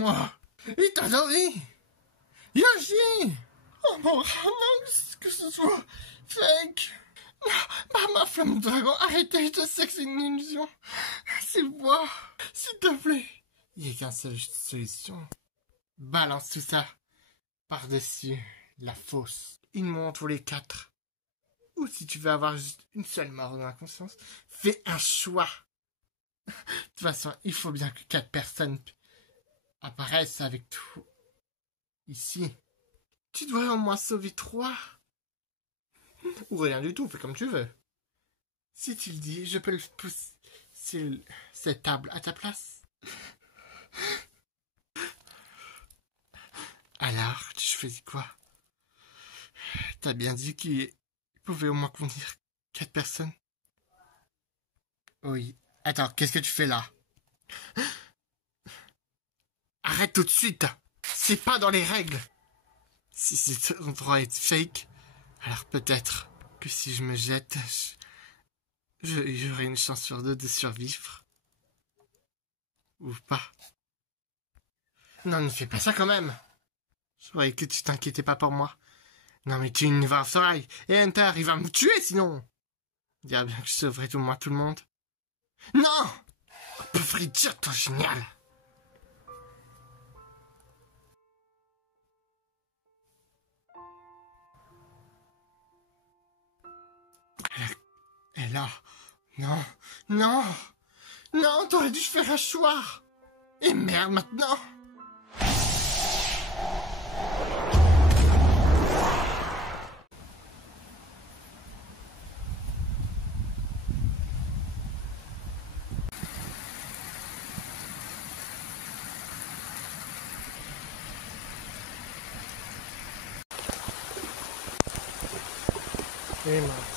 moi. Itadori. Yoshi. Oh non, non, que ce soit fake. Non, ma flamme de dragon, arrêtez, je sais que c'est une illusion. C'est moi, s'il te plaît. Il n'y a qu'une seule solution. Balance tout ça par-dessus la fosse. Ils montent tous les 4. Ou si tu veux avoir juste une seule mort dans la conscience, fais un choix. De toute façon, il faut bien que 4 personnes apparaissent avec tout. Ici. Tu dois au moins sauver 3. Ou rien du tout, fais comme tu veux. Si tu le dis, je peux le pousser sur cette table à ta place. Alors, tu choisis quoi? T'as bien dit qu'il pouvait au moins contenir 4 personnes. Oui. Attends, qu'est-ce que tu fais là? Arrête tout de suite. C'est pas dans les règles. Si cet endroit est fake, alors peut-être que si je me jette, j'aurai une chance sur 2 de survivre. Ou pas. Non, ne fais pas ça quand même. Je voyais que tu t'inquiétais pas pour moi. Non mais tu ne vas pas. Et Hunter, il va me tuer sinon. Dirait bien que je sauverai tout le monde. Non! Pauvre idiot, toi génial! Et là, non, non, non, t'aurais dû faire un choix. Et merde maintenant. Et mince.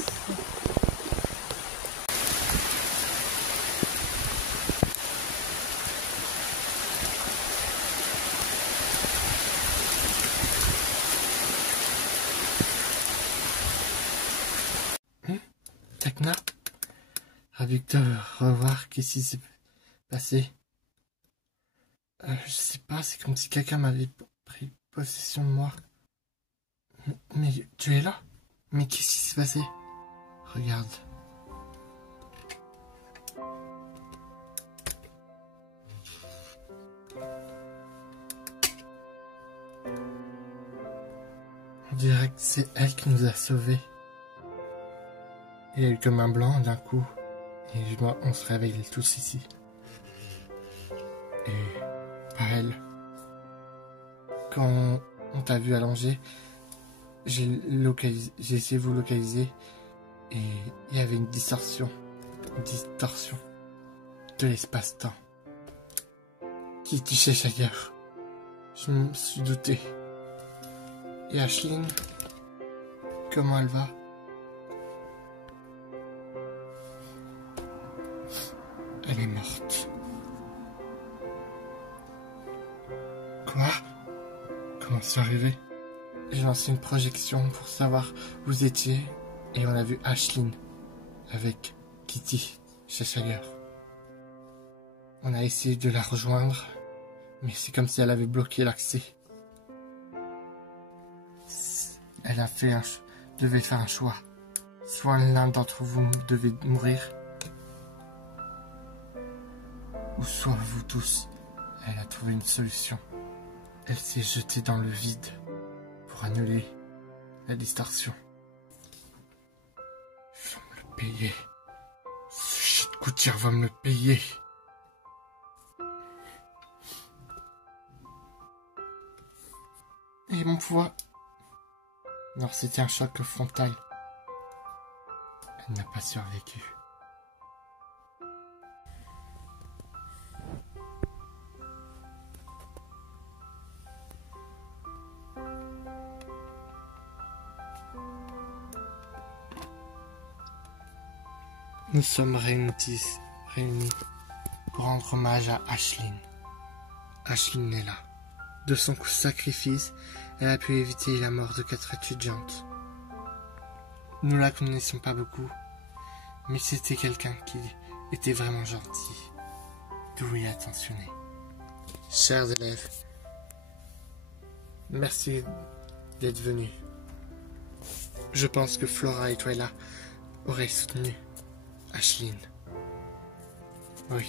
Takna, ravi de te revoir. Qu'est-ce qui s'est passé? Je sais pas, c'est comme si quelqu'un m'avait pris possession de moi. Mais tu es là? Mais qu'est-ce qui s'est passé? Regarde. On dirait que c'est elle qui nous a sauvés. Il y a eu comme un blanc d'un coup. Et on se réveille tous ici. Et par elle, quand on t'a vu allongé, j'ai essayé de vous localiser. Et il y avait une distorsion de l'espace-temps. Kitty Cheshire. Je me suis douté. Et Ashlyn, comment elle va? Elle est morte. Quoi? Comment c'est arrivé? J'ai lancé une projection pour savoir où vous étiez et on a vu Ashlyn avec Kitty Cheshire. On a essayé de la rejoindre, mais c'est comme si elle avait bloqué l'accès. Elle a devait faire un choix. Soit l'un d'entre vous devait mourir, ou soit vous tous. Elle a trouvé une solution. Elle s'est jetée dans le vide pour annuler la distorsion. Il va me le payer. Ce shit de gouttière va me le payer. Et mon pouvoir... Non, c'était un choc frontal. Elle n'a pas survécu. Nous sommes réunis pour rendre hommage à Ashlyn. Ashlyn est là. De son sacrifice, elle a pu éviter la mort de 4 étudiantes. Nous la connaissions pas beaucoup, mais c'était quelqu'un qui était vraiment gentil, doux et attentionné. Chers élèves, merci d'être venus. Je pense que Flora et Twyla auraient soutenu Aisling. Oui,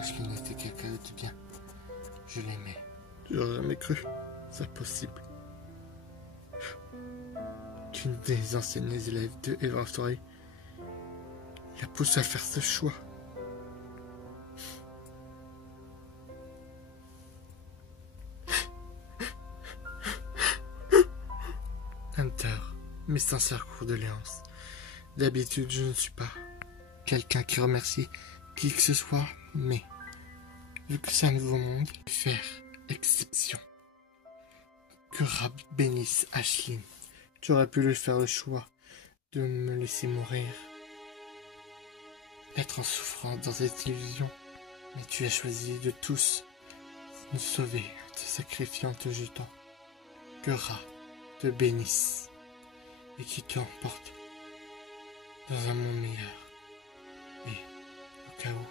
Aisling était quelqu'un de bien. Je l'aimais. J'aurais jamais cru ça possible. Qu'une des anciennes élèves de Everstory la pousse à faire ce choix. Hunter, mes sincères condoléances. D'habitude, je ne suis pas quelqu'un qui remercie qui que ce soit, mais vu que c'est un nouveau monde, faire exception. Que Rab bénisse Aisling. Tu aurais pu lui faire le choix de me laisser mourir, être en souffrance dans cette illusion, mais tu as choisi de tous nous sauver en te sacrifiant, en te jetant. Que Ra te bénisse et qui t'emporte dans un monde meilleur, et au cas où,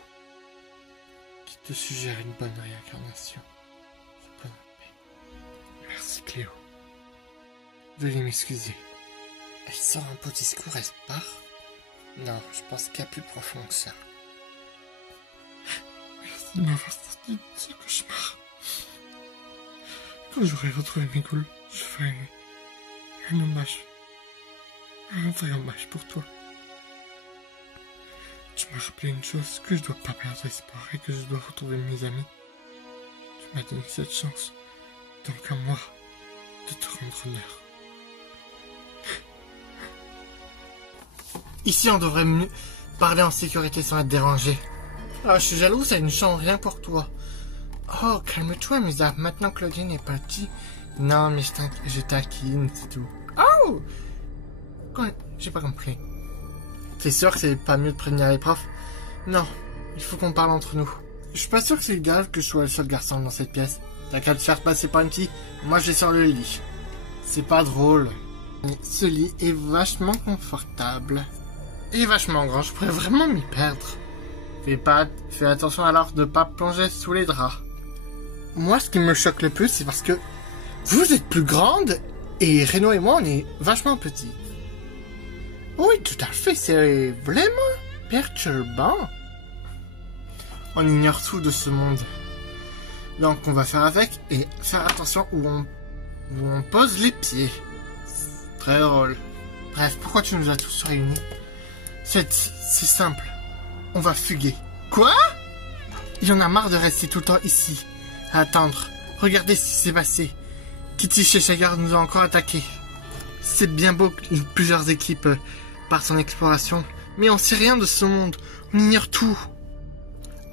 qui te suggère une bonne réincarnation. Bonne paix. Merci Cléo. Veuillez m'excuser. Elle sort un beau discours, elle se part. Non, je pense qu'il y a plus profond que ça. Merci de m'avoir sorti de ce cauchemar. Quand j'aurai retrouvé mes ghouls, je ferai un hommage. Un vrai hommage pour toi. Tu m'as rappelé une chose, que je dois pas perdre espoir et que je dois retrouver mes amis. Tu m'as donné cette chance, donc à moi de te rendre honneur. Ici, on devrait mieux parler en sécurité sans être dérangé. Ah, je suis jaloux, ça ne change rien pour toi. Oh, calme-toi, Musa. Maintenant que Claudine est partie. Non, mais je taquine, c'est tout. Oh! Quoi? J'ai pas compris. T'es sûr que c'est pas mieux de prévenir les profs? Non, il faut qu'on parle entre nous. Je suis pas sûr que c'est idéal que je sois le seul garçon dans cette pièce. T'as qu'à te faire passer par une fille. Moi, je vais sur le lit. C'est pas drôle. Ce lit est vachement confortable. Et vachement grand, je pourrais vraiment m'y perdre. Fais attention alors de pas plonger sous les draps. Moi, ce qui me choque le plus, c'est parce que vous êtes plus grande et Reno et moi, on est vachement petits. Oui, tout à fait, c'est vraiment perturbant. On ignore tout de ce monde. Donc, on va faire avec et faire attention où on pose les pieds. C'est très drôle. Bref, pourquoi tu nous as tous réunis? C'est simple. On va fuguer. Quoi? Il y en a marre de rester tout le temps ici, à attendre. Regardez ce qui s'est passé. Kitty chez Shagard nous a encore attaqués. C'est bien beau que plusieurs équipes partent en exploration, mais on sait rien de ce monde. On ignore tout.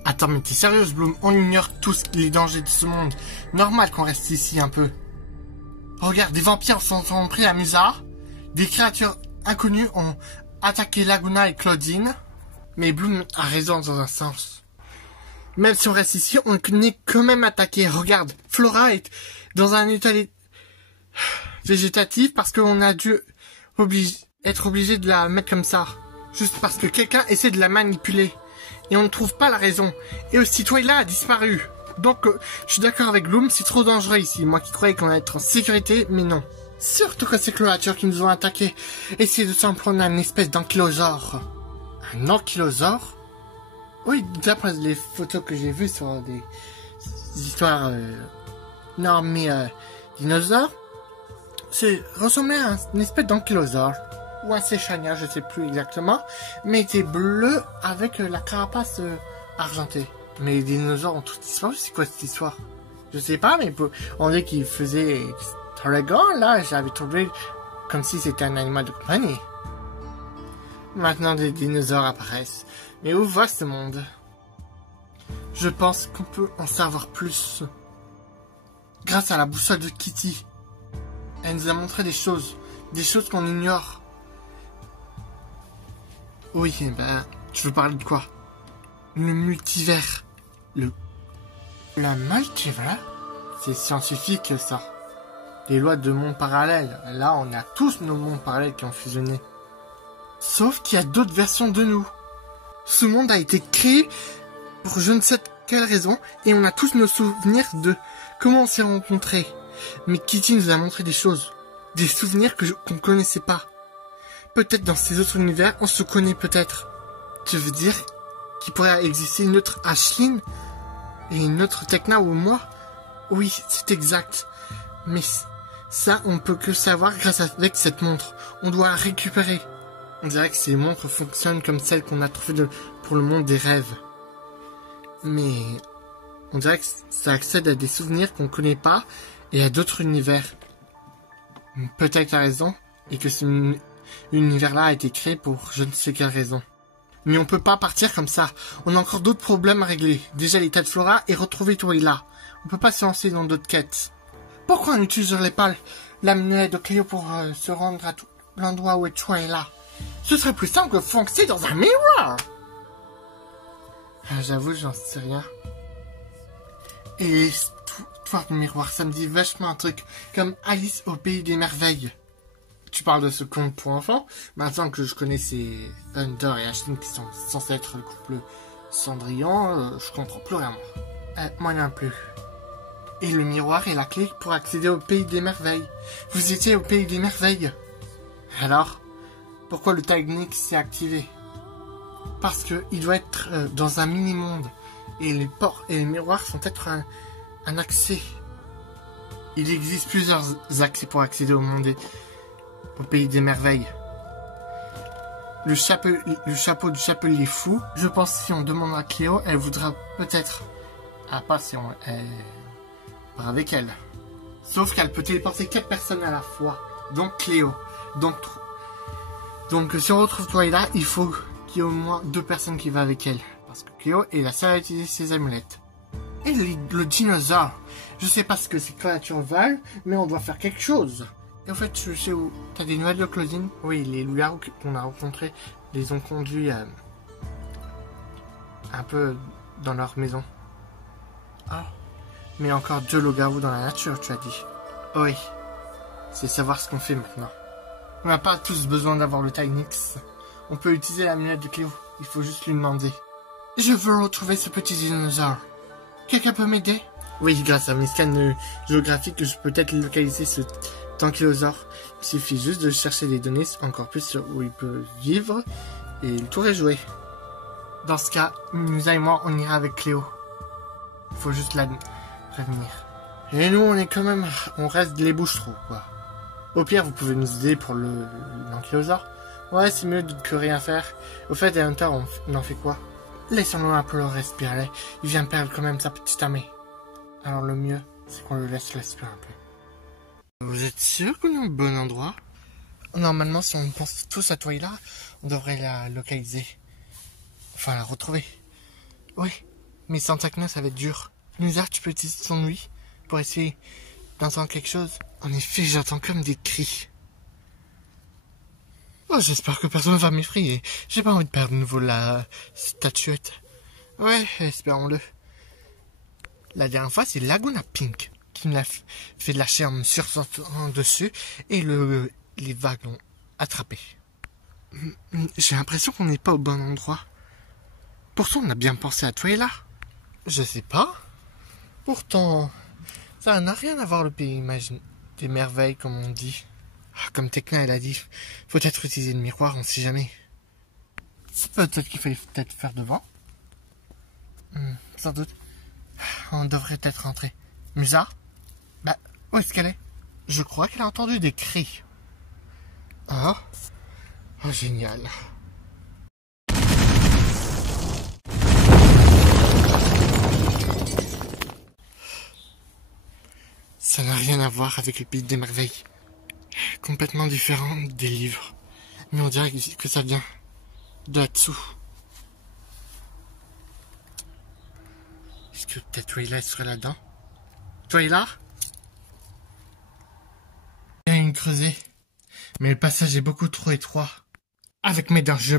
Attends, mais t'es sérieuse, Bloom? On ignore tous les dangers de ce monde. Normal qu'on reste ici un peu. Regarde, des vampires sont pris à Musa. Des créatures inconnues ont attaqué Laguna et Claudine. Mais Bloom a raison dans un sens. Même si on reste ici, on est quand même attaqué. Regarde, Flora est dans un état végétatif parce qu'on a dû être obligé de la mettre comme ça. Juste parce que quelqu'un essaie de la manipuler. Et on ne trouve pas la raison. Et aussi, Twyla a disparu. Donc, je suis d'accord avec Bloom, c'est trop dangereux ici. Moi qui croyais qu'on allait être en sécurité, mais non. Surtout que ces créatures qui nous ont attaqués essaient de s'en prendre à une espèce d'ankylosaure. Un ankylosaure? Oui, d'après les photos que j'ai vues sur des histoires... non, mais dinosaures, c'est ressemblait à une espèce d'ankylosaure. Ou un séchania, je sais plus exactement. Mais il était bleu avec la carapace argentée. Mais les dinosaures ont tous disparu, c'est quoi cette histoire? Je sais pas, mais on dit qu'ils faisaient... Dragon, là, j'avais trouvé comme si c'était un animal de compagnie. Maintenant, des dinosaures apparaissent. Mais où va ce monde? Je pense qu'on peut en savoir plus. Grâce à la boussole de Kitty. Elle nous a montré des choses qu'on ignore. Oui, ben, tu veux parler de quoi? Le multivers. Le multivers? C'est scientifique, ça. Les lois de mondes parallèles. Là, on a tous nos mondes parallèles qui ont fusionné. Sauf qu'il y a d'autres versions de nous. Ce monde a été créé pour je ne sais quelle raison, et on a tous nos souvenirs de comment on s'est rencontrés. Mais Kitty nous a montré des choses, des souvenirs qu'on connaissait pas. Peut-être dans ces autres univers, on se connaît peut-être. Tu veux dire qu'il pourrait exister une autre Ashlyn et une autre Tekna ou moi? Oui, c'est exact. Mais ça, on peut que savoir grâce avec cette montre. On doit la récupérer. On dirait que ces montres fonctionnent comme celles qu'on a trouvées pour le monde des rêves. Mais on dirait que ça accède à des souvenirs qu'on connaît pas et à d'autres univers. Peut-être t'as raison, et que cet univers-là a été créé pour je ne sais quelle raison. Mais on peut pas partir comme ça. On a encore d'autres problèmes à régler. Déjà l'état de Flora et retrouver Twyla. On peut pas se lancer dans d'autres quêtes. Pourquoi on utiliserait pas l'amulette de Cléo pour se rendre à tout l'endroit où est Twyla? Ce serait plus simple que foncer dans un miroir. J'avoue, j'en sais rien. Et l'histoire du miroir, ça me dit vachement un truc comme Alice au pays des merveilles. Tu parles de ce conte pour enfants? Maintenant que je connais ces Hunter et Ashlyn qui sont censés être le couple Cendrillon, je comprends plus rien. Moi non plus. Et le miroir est la clé pour accéder au pays des merveilles. Vous étiez au pays des merveilles. Alors, pourquoi le Tynix s'est activé? Parce que il doit être dans un mini-monde. Et les ports et les miroirs sont peut-être un accès. Il existe plusieurs accès pour accéder au monde au pays des merveilles. Le chapeau du chapelier fou. Je pense que si on demande à Cléo, elle voudra peut-être. À part si elle part avec elle. Sauf qu'elle peut téléporter 4 personnes à la fois. Donc Cléo. Donc si on retrouve Twyla, il faut qu'il y ait au moins 2 personnes qui vont avec elle. Parce que Cléo est la seule à utiliser ses amulettes. Et le dinosaure. Je sais pas ce que ces créatures valent, mais on doit faire quelque chose. Et en fait, je sais où. T'as des nouvelles de Claudine? Oui, les loups-garous qu'on a rencontrés les ont conduits un peu dans leur maison. Ah. Mais encore 2 loups-garous dans la nature, tu as dit. Oui. C'est savoir ce qu'on fait maintenant. On n'a pas tous besoin d'avoir le Tynix. On peut utiliser l'amulette de Cléo. Il faut juste lui demander. Je veux retrouver ce petit dinosaure. Quelqu'un peut m'aider? Oui, grâce à mes scans géographiques, je peux peut-être localiser ce Tankylosaure. Il suffit juste de chercher des données encore plus sur où il peut vivre et le tour est joué. Dans ce cas, Musa et moi, on ira avec Cléo. Il faut juste la prévenir. Et nous, on reste les bouches-trous, quoi. Au pire, vous pouvez nous aider pour l'ankylosaure. Ouais, c'est mieux que rien faire. Au fait, les Hunters, on en fait quoi? Laissons-le un peu le respirer. Il vient de perdre quand même sa petite amie. Alors le mieux, c'est qu'on le laisse respirer un peu. Vous êtes sûr qu'on est au bon endroit? Normalement, si on pense tous à Twyla, on devrait la localiser. Enfin, la retrouver. Oui, mais sans Tekna, ça va être dur. Musa, tu peux utiliser ton nuit pour essayer d'entendre quelque chose? En effet, j'entends comme des cris. Oh, j'espère que personne va m'effrayer. J'ai pas envie de perdre de nouveau la statuette. Ouais, espérons-le. La dernière fois, c'est Laguna Pink qui me l'a fait lâcher en me sursautant dessus et les vagues l'ont attrapé. J'ai l'impression qu'on n'est pas au bon endroit. Pourtant, on a bien pensé à Twyla. Je sais pas. Pourtant, ça n'a rien à voir le pays des merveilles, comme on dit. Comme Tekna, elle a dit, faut peut-être utiliser le miroir, on sait jamais. Peut-être qu'il fallait peut-être faire devant. Sans doute. On devrait peut-être rentrer. Musa? Bah, où est-ce qu'elle est? Je crois qu'elle a entendu des cris. Oh, génial. Ça n'a rien à voir avec le pays des merveilles. Complètement différent des livres. Mais on dirait que ça vient de là-dessous. Est-ce que peut-être Twyla serait là-dedans? Twyla? Il y a une creusée. Mais le passage est beaucoup trop étroit. Avec mes dents, je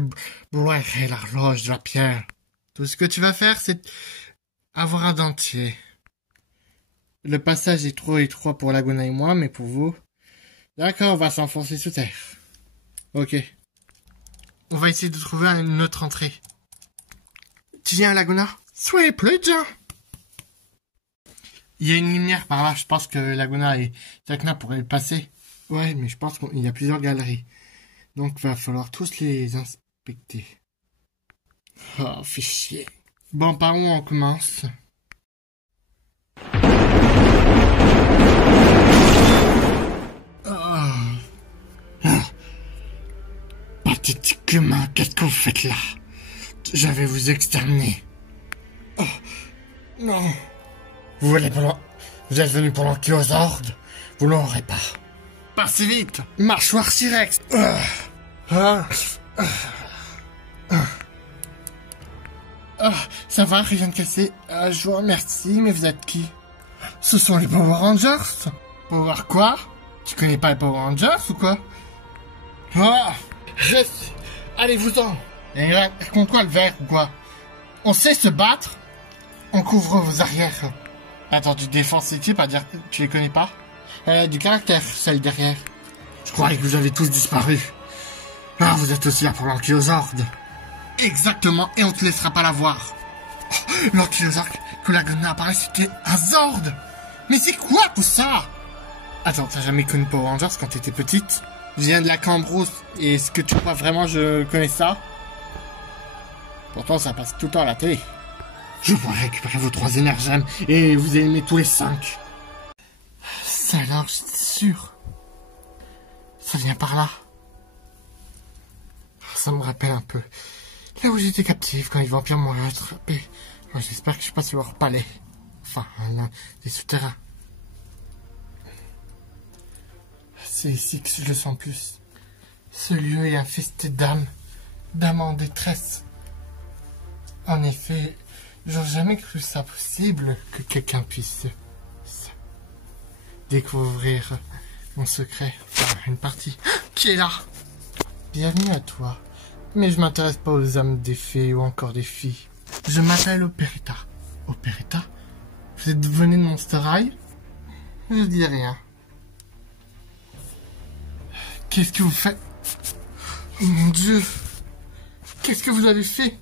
broyerai l'horloge de la pierre. Tout ce que tu vas faire, c'est avoir un dentier. Le passage est trop étroit pour Laguna et moi, mais pour vous... D'accord, on va s'enfoncer sous terre. Ok. On va essayer de trouver une autre entrée. Tu viens, Laguna? Soyez plus, Jean. Il y a une lumière par là, je pense que Laguna et Jacna pourraient le passer. Ouais, mais je pense qu'il y a plusieurs galeries. Donc va falloir tous les inspecter. Oh, fait chier. Bon, par où on commence? Pathétique humain, qu'est-ce que vous faites là? Je vais vous exterminer. Oh, non. Vous êtes venu pour l'ankylosaure? Vous l'aurez pas. Pas si vite. Mâchoire T-Rex. Ça va, rien de cassé. Je vous remercie, mais vous êtes qui? Ce sont les Power Rangers. Power quoi? Tu connais pas les Power Rangers ou quoi? Reste. Allez-vous-en. Et là, contre quoi le vert ou quoi? On sait se battre. On couvre vos arrières. Attends, tu défends ces types à dire que tu les connais pas? Elle a du caractère, celle derrière. Je croyais que vous avez tous disparu. Ah, vous êtes aussi là pour l'ankylosaure. Exactement, et on te laissera pas la voir. Oh, l'ankylosaure que Laguna apparaît, c'était un Zord. Mais c'est quoi tout ça? Attends, t'as jamais connu Power Rangers quand t'étais petite? Je viens de la Cambrousse, et est-ce que tu crois vraiment je connais ça? Pourtant, ça passe tout le temps à la télé. Je pourrais récupérer vos 3 énergèmes et vous éliminer tous les 5. Ça alors, je suis sûr. Ça vient par là. Ça me rappelle un peu. Là où j'étais captive quand les vampires m'ont attrapé. J'espère que je suis pas sur leur palais. Enfin, l'un des souterrains. C'est ici que je le sens plus. Ce lieu est infesté d'âmes. D'âmes en détresse. En effet, j'aurais jamais cru ça possible que quelqu'un puisse découvrir mon secret. Enfin, une partie. Qui est là? Bienvenue à toi. Mais je m'intéresse pas aux âmes des fées ou encore des filles. Je m'appelle Operetta. Operetta? Vous êtes venu de Monster High? Je dis rien. Qu'est-ce que vous faites? Oh mon Dieu! Qu'est-ce que vous avez fait?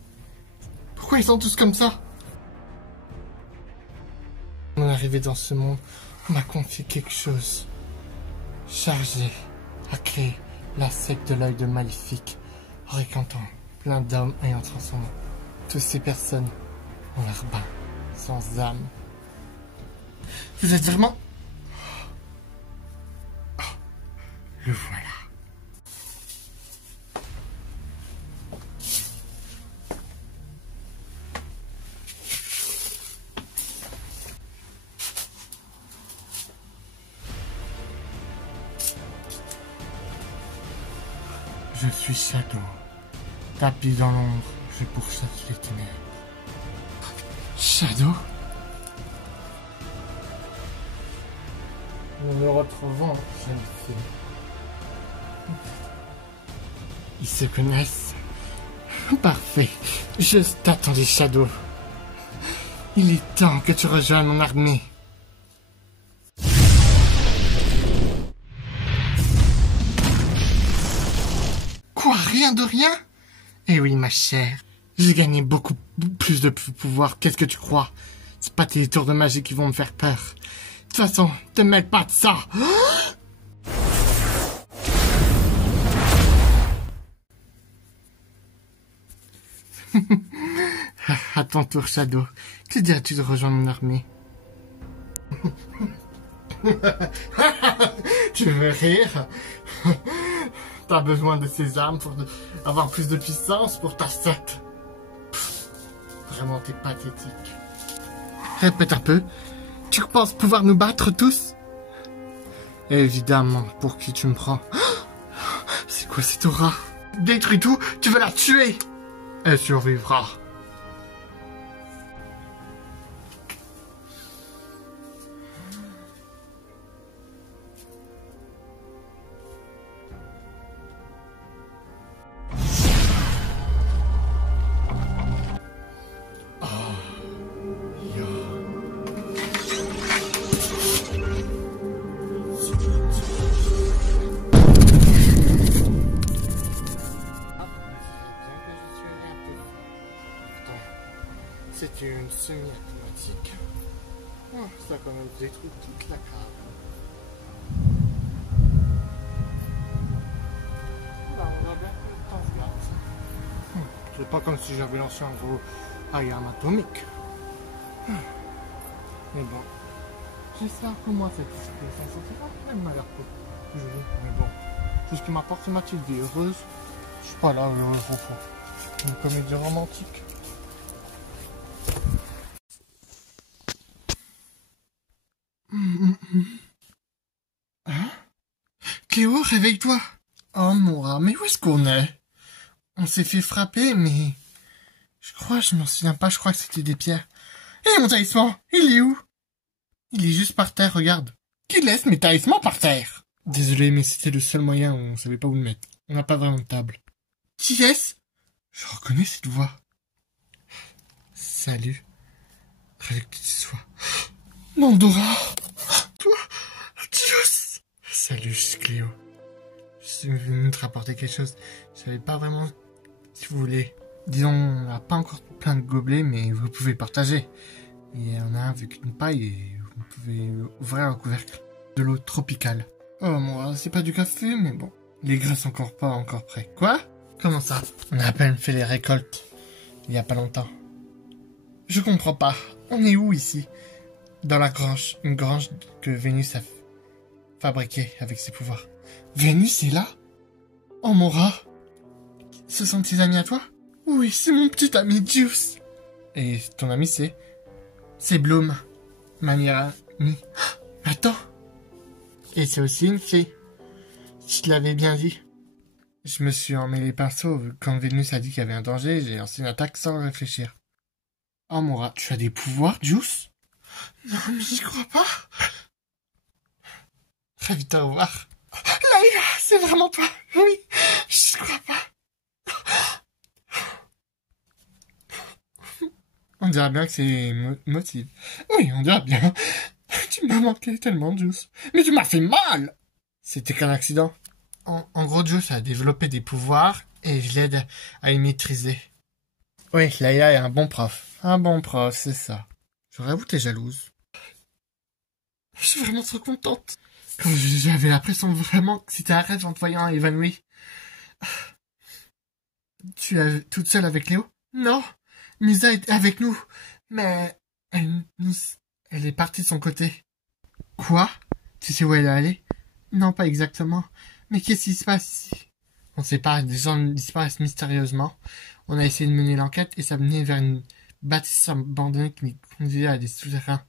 Pourquoi ils sont tous comme ça? Mon arrivée dans ce monde m'a confié quelque chose. Chargé à créer la secte de l'œil de Maléfique, fréquentant plein d'hommes ayant transformé toutes ces personnes en leur bain, sans âme. Vous êtes vraiment... Oh, le voilà. Je suis Shadow. Tapis dans l'ombre, je pourchasse les ténèbres. Shadow? Nous nous retrouvons, jeune fille. Ils se connaissent. Parfait. Je t'attendais, Shadow. Il est temps que tu rejoignes mon armée. Quoi, rien de rien? Eh oui, ma chère. J'ai gagné beaucoup plus de pouvoir. Qu'est-ce que tu crois? C'est pas tes tours de magie qui vont me faire peur. De toute façon, te mêle pas de ça. À ton tour, Shadow. Que dirais-tu de rejoindre mon armée? Tu veux rire? T'as besoin de ces armes pour avoir plus de puissance pour ta secte. Vraiment, t'es pathétique. Répète un peu. Tu penses pouvoir nous battre tous? Évidemment, pour qui tu me prends? C'est quoi cette aura? Détruis tout, tu veux la tuer? Elle survivra. C'est une semi-automatique. Oh, ça a quand même détruit toute la cave. Voilà, on a bien que le temps se gâte. C'est pas comme si j'avais lancé un gros alarme atomique. Mais bon, j'espère que moi cette situation sortira. Elle m'a l'air peu jolie, mais bon. Tout ce qui m'apporte, c'est Mathilde est heureuse. Je suis pas là, heureuse enfant. Une comédie romantique. Hein? Cléo, réveille-toi. Oh Moura, mais où est-ce qu'on est? On s'est fait frapper, mais... je m'en souviens pas, je crois que c'était des pierres. Et mon talisman, il est où? Il est juste par terre, regarde. Qui laisse mes talismans par terre? Désolé, mais c'était le seul moyen où on savait pas où le mettre. On n'a pas vraiment de table. Qui est-ce? Je reconnais cette voix. Salut. Ravi que tu sois. Mandora. Toi, Dios. Salut, je suis Cléo. Je suis venu te rapporter quelque chose. Je savais pas vraiment si vous voulez. Disons, on n'a pas encore plein de gobelets, mais vous pouvez partager. Et on a un avec une paille et vous pouvez ouvrir un couvercle. De l'eau tropicale. Oh, moi, c'est pas du café, mais bon. Les grains sont encore pas prêts. Quoi? Comment ça? On a à peine fait les récoltes. Il y a pas longtemps. Je comprends pas. On est où ici? Dans la grange. Une grange que Vénus a fabriquée avec ses pouvoirs. Vénus est là? Oh, mon rat. Ce sont tes amis à toi? Oui, c'est mon petit ami Juice. Et ton ami c'est? C'est Bloom. Ma meilleure amie. Attends. Et c'est aussi une fille. Je te l'avais bien dit. Je me suis emmêlé les pinceaux. Quand Vénus a dit qu'il y avait un danger, j'ai lancé une attaque sans réfléchir. Oh mon rat, tu as des pouvoirs, Juice? Non, mais j'y crois pas. Ravi de te revoir. Laïla, c'est vraiment toi. Oui, j'y crois pas. On dirait bien que c'est motive. Oui, on dirait bien. Tu m'as manqué tellement, Juice. Mais tu m'as fait mal. C'était qu'un accident. En gros, Juice a développé des pouvoirs et je l'aide à les maîtriser. Oui, Laïla est un bon prof. Un bon prof, c'est ça. J'aurais avoué que t'es jalouse. Je suis vraiment trop contente. J'avais l'impression vraiment que c'était un rêve en te voyant évanoui. Tu es toute seule avec Léo? Non, Musa est avec nous. Mais elle est partie de son côté. Quoi? Tu sais où elle est allée? Non, pas exactement. Mais qu'est-ce qui se passe ici? On sait pas, des gens disparaissent mystérieusement. On a essayé de mener l'enquête et ça menait vers une bâtisse abandonnée qui conduisait à des souterrains.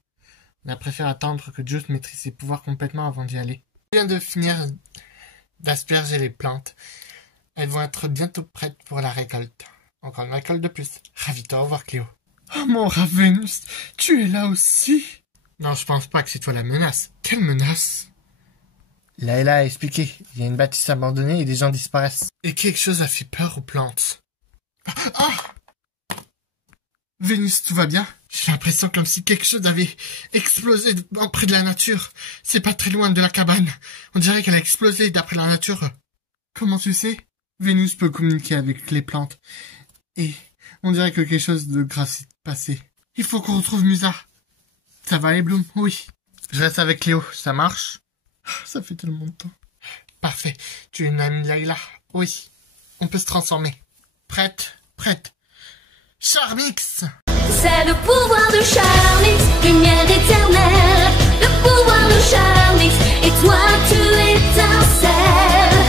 On a préféré attendre que Juice maîtrise ses pouvoirs complètement avant d'y aller. Je viens de finir d'asperger les plantes. Elles vont être bientôt prêtes pour la récolte. Encore une récolte de plus. Ravi de te revoir, Cléo. Oh mon rat Vénus, tu es là aussi? Non, je pense pas que c'est toi la menace. Quelle menace? Laïla a expliqué. Il y a une bâtisse abandonnée et des gens disparaissent. Et quelque chose a fait peur aux plantes. Ah! Vénus, tout va bien? J'ai l'impression comme si quelque chose avait explosé près de la nature. C'est pas très loin de la cabane. On dirait qu'elle a explosé d'après la nature. Comment tu sais? Vénus peut communiquer avec les plantes. Et on dirait que quelque chose de grave s'est passé. Il faut qu'on retrouve Musa. Ça va aller, Bloom? Oui. Je reste avec Léo. Ça marche? Ça fait tellement de temps. Parfait. Tu es une amie de Laïla? Oui. On peut se transformer. Prête? Prête. Charmix! C'est le pouvoir de Charmix, lumière éternelle. Le pouvoir de Charmix, et toi tu étincelles.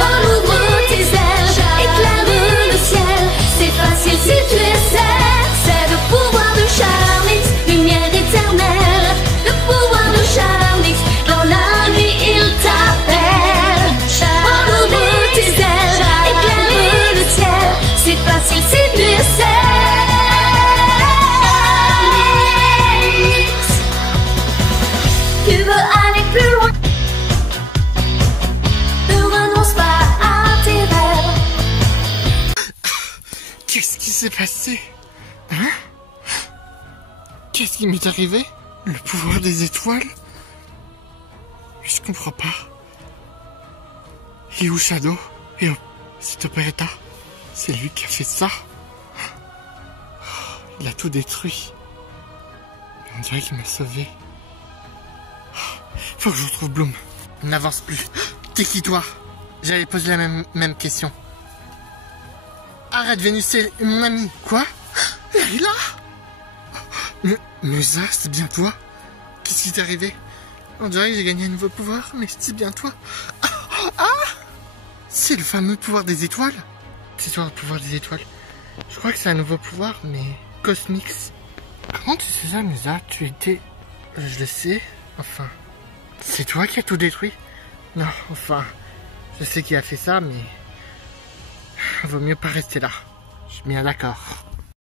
Enrouvre tes ailes, éclaire le ciel. C'est facile si tu essaies. C'est le pouvoir de Charmix, lumière éternelle. Le pouvoir de Charmix, dans la nuit il t'appelle. Enrouvre tes ailes, éclaire le ciel. C'est facile si tu essaies. Tu veux aller plus loin, ne renonce pas à tes rêves. Qu'est-ce qui s'est passé? Hein? Qu'est-ce qui m'est arrivé? Le pouvoir des étoiles? Je comprends pas. Et où Shadow? Et c'est Operetta? C'est lui qui a fait ça? Il a tout détruit. On dirait qu'il m'a sauvé. Faut que je retrouve Bloom. On n'avance plus. T'es qui toi? J'allais poser la même question. Arrête Vénus, c'est mon ami. Quoi? Elle est là? Musa, c'est bien toi? Qu'est-ce qui t'est arrivé? On dirait que j'ai gagné un nouveau pouvoir, mais c'est bien toi. Ah! C'est le fameux pouvoir des étoiles? C'est toi le pouvoir des étoiles? Je crois que c'est un nouveau pouvoir, mais cosmique. Comment tu sais ça, Musa? Tu étais... Je le sais. Enfin... C'est toi qui as tout détruit? Non, enfin... Je sais qui a fait ça, mais... Vaut mieux pas rester là. Je suis bien d'accord.